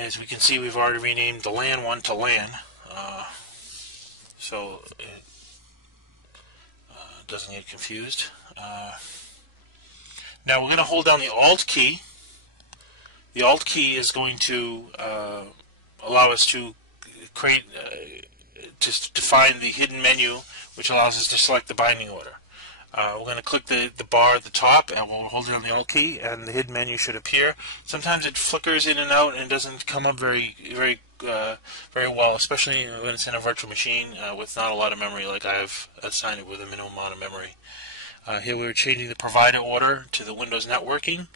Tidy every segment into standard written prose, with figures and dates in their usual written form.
As we can see, we've already renamed the LAN one to LAN, so it doesn't get confused. Now we're going to hold down the Alt key. The Alt key is going to allow us to create, to define the hidden menu, which allows us to select the binding order. We're going to click the bar at the top, and we'll hold down the Alt key, and the hidden menu should appear. Sometimes it flickers in and out and doesn't come up very well, especially when it's in a virtual machine with not a lot of memory, like I've assigned it with a minimum amount of memory. Here we're changing the provider order to the Windows networking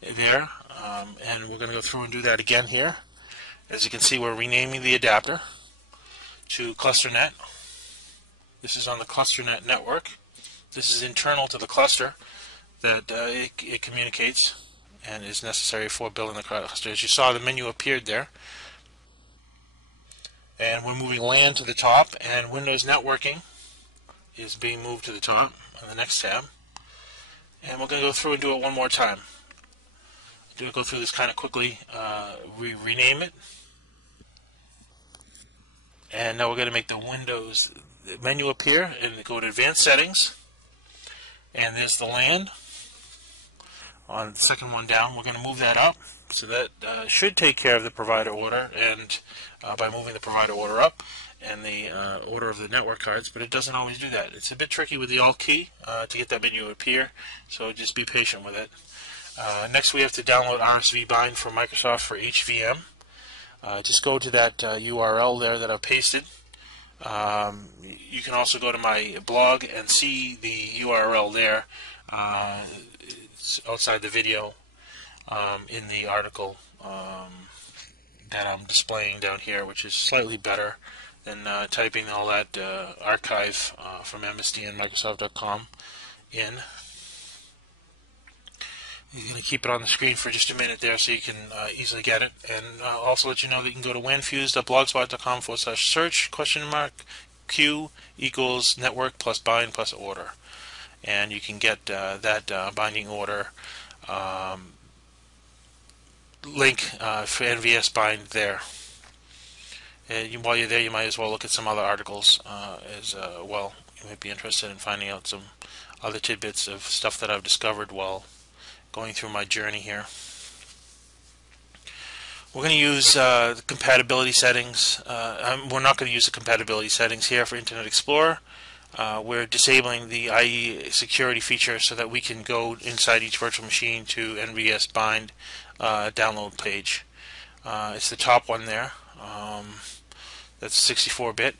there, and we're going to go through and do that again here. As you can see, we're renaming the adapter to ClusterNet. This is on the ClusterNet network. This is internal to the cluster that it communicates and is necessary for building the cluster. As you saw, the menu appeared there. And we're moving LAN to the top, and Windows networking is being moved to the top on the next tab. And we're going to go through and do it one more time. Go through this kind of quickly. We rename it. And now we're going to make the Windows menu appear, and go to Advanced Settings. And there's the LAN on the second one down. We're going to move that up, so that should take care of the provider order, and by moving the provider order up and the order of the network cards, but it doesn't always do that. It's a bit tricky with the Alt key to get that menu to appear, so just be patient with it. Next we have to download RSV bind from Microsoft for HVM. Just go to that URL there that I've pasted. You can also go to my blog and see the URL there. It's outside the video in the article that I'm displaying down here, which is slightly better than typing all that archive from MSD and Microsoft.com in. You're going to keep it on the screen for just a minute there so you can easily get it. And also let you know that you can go to wanfuse.blogspot.com/search Q equals network plus bind plus order. And you can get that binding order link for NVS bind there. And while you're there, you might as well look at some other articles as well. You might be interested in finding out some other tidbits of stuff that I've discovered while going through my journey here. We're going to use the compatibility settings. We're not going to use the compatibility settings here for Internet Explorer. We're disabling the IE security feature so that we can go inside each virtual machine to NVS bind download page. It's the top one there. That's 64-bit.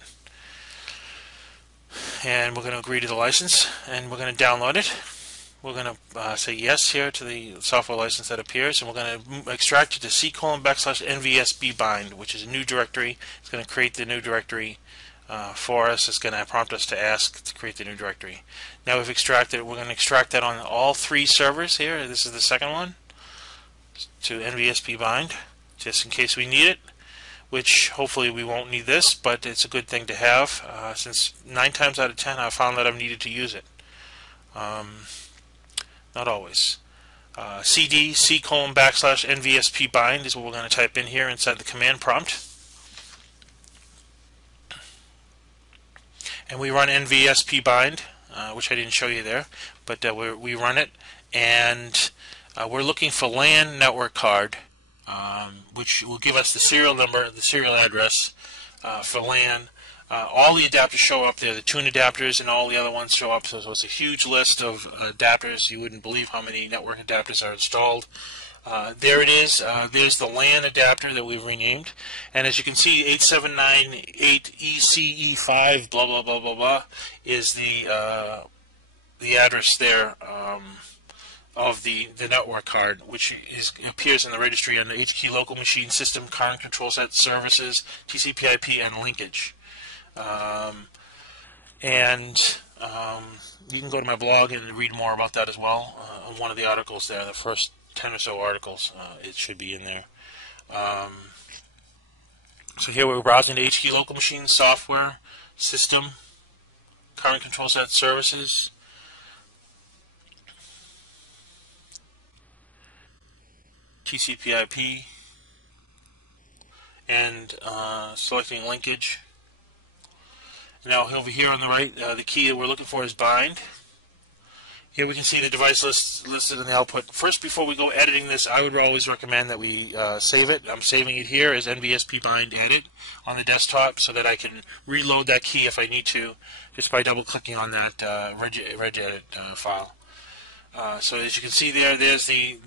And we're going to agree to the license, and we're going to download it. We're going to say yes here to the software license that appears, and we're going to extract it to C:\NVSB bind, which is a new directory. It's going to create the new directory for us. It's going to prompt us to ask to create the new directory. Now we've extracted it. We're going to extract that on all 3 servers here. This is the second one, to NVSB bind, just in case we need it, which hopefully we won't need this, but it's a good thing to have, since 9 times out of 10 I've found that I've needed to use it. Not always. CD C:\NVSP bind is what we're going to type in here inside the command prompt. And we run NVSP bind, which I didn't show you there, but we run it, and we're looking for LAN network card, which will give us the serial number, the serial address for LAN. All the adapters show up there, the tune adapters and all the other ones show up, so it's a huge list of adapters. You wouldn't believe how many network adapters are installed. There it is. There's the LAN adapter that we've renamed, and as you can see, 8798ECE5 blah blah blah blah blah is the address there of the network card, which appears in the registry under HKey local machine system, current control set services, TCP/IP, and linkage. You can go to my blog and read more about that as well. On one of the articles there, the first 10 or so articles, it should be in there. So here we're browsing the HKey local machine software, system, current control set services, TCP/IP, and selecting linkage. Now over here on the right, the key that we're looking for is bind. Here we can see the device listed in the output. First, before we go editing this, I would always recommend that we save it. I'm saving it here as NVSP bind edit on the desktop so that I can reload that key if I need to, just by double-clicking on that regedit file. So as you can see there, there's the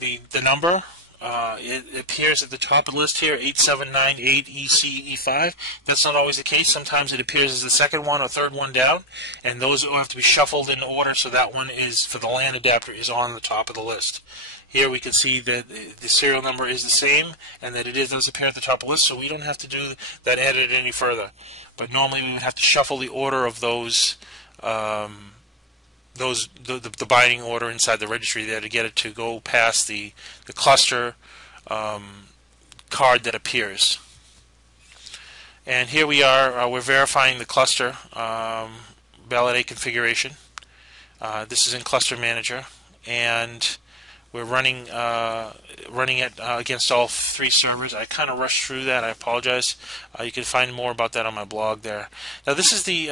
number. It appears at the top of the list here, 8798ECE5. That's not always the case. Sometimes it appears as the second one or third one down, and those will have to be shuffled in order so that one is, for the LAN adapter, is on the top of the list. Here we can see that the serial number is the same and that it does appear at the top of the list, so we don't have to do that edit any further. But normally we would have to shuffle the order of those the binding order inside the registry there to get it to go past the cluster card that appears. And here we are, we're verifying the cluster validate configuration. This is in Cluster Manager, and we're running it against all three servers. I kind of rushed through that. I apologize. You can find more about that on my blog there. Now this is the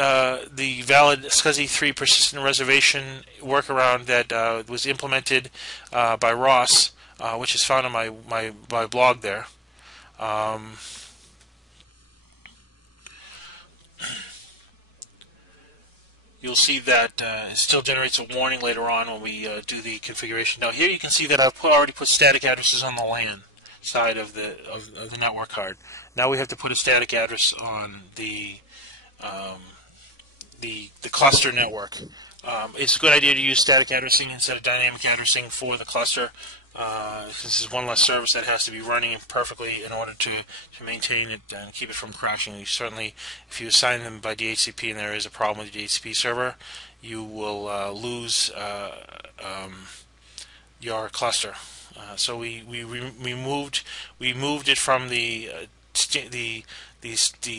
valid SCSI-3 persistent reservation workaround that was implemented by Ross, which is found on my blog there. You'll see that it still generates a warning later on when we do the configuration. Now here you can see that I've already put static addresses on the LAN side of the network card. Now we have to put a static address on the cluster network. It's a good idea to use static addressing instead of dynamic addressing for the cluster. This is one less service that has to be running perfectly in order to maintain it and keep it from crashing. You certainly, if you assign them by DHCP and there is a problem with the DHCP server, you will lose your cluster. So we moved it from the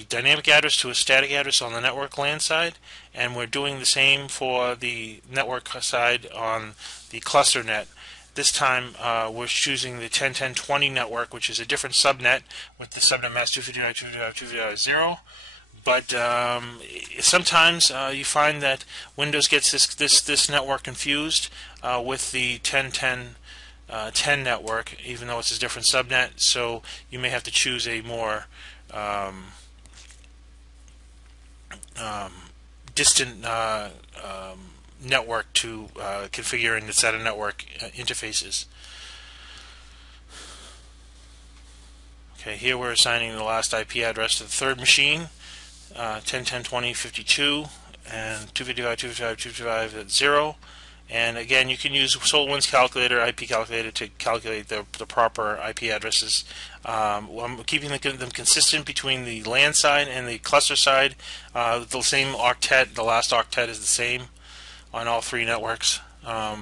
dynamic address to a static address on the network LAN side, and we're doing the same for the network side on the cluster net. This time we're choosing the 10.10.20 network, which is a different subnet with the subnet mask 259.255.255.0. But sometimes you find that Windows gets this network confused with the 10.10.10 network, even though it's a different subnet. So you may have to choose a more distant network to configure in the set of network interfaces. Okay, here we're assigning the last IP address to the third machine, 10.10.20.52 and 255.255.255.0. And again, you can use SolarWinds calculator, IP calculator to calculate the proper IP addresses. I'm keeping them consistent between the LAN side and the cluster side. The same octet, the last octet is the same on all three networks. Now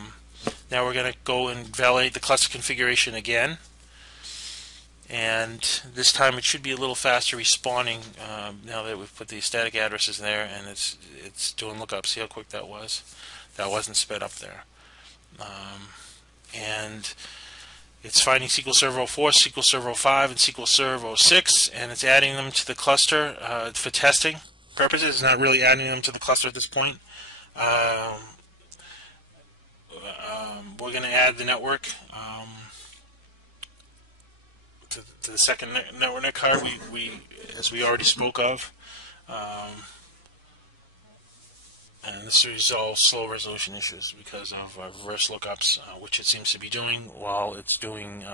we're going to go and validate the cluster configuration again. And this time it should be a little faster responding now that we've put the static addresses there and it's doing lookup. See how quick that was? That wasn't sped up there. And it's finding SQL Server 04, SQL Server 05, and SQL Server 06, and it's adding them to the cluster for testing purposes. It's not really adding them to the cluster at this point. We're going to add the network to the second network card as we already spoke of. And this is all slow resolution issues because of reverse lookups, which it seems to be doing while it's doing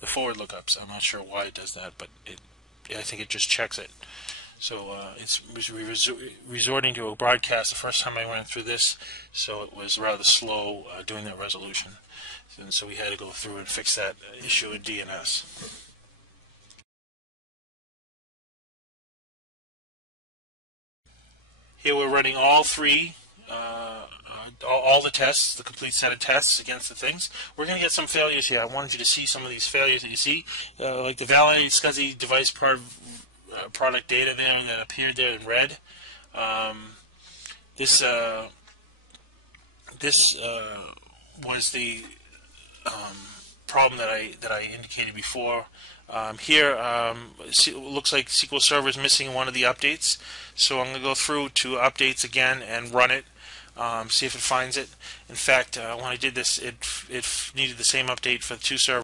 the forward lookups. I'm not sure why it does that, but I think it just checks it. So it's resorting to a broadcast the first time I went through this, so it was rather slow doing that resolution. And so we had to go through and fix that issue in DNS. Here we're running all three, all the tests, the complete set of tests against the things. We're going to get some failures here. I wanted you to see some of these failures that you see, like the validated SCSI device product data there that appeared there in red. This was the problem that I indicated before. Here, it looks like SQL Server is missing one of the updates, so I'm going to go through to updates again and run it, see if it finds it. In fact, when I did this, it needed the same update for the two servers.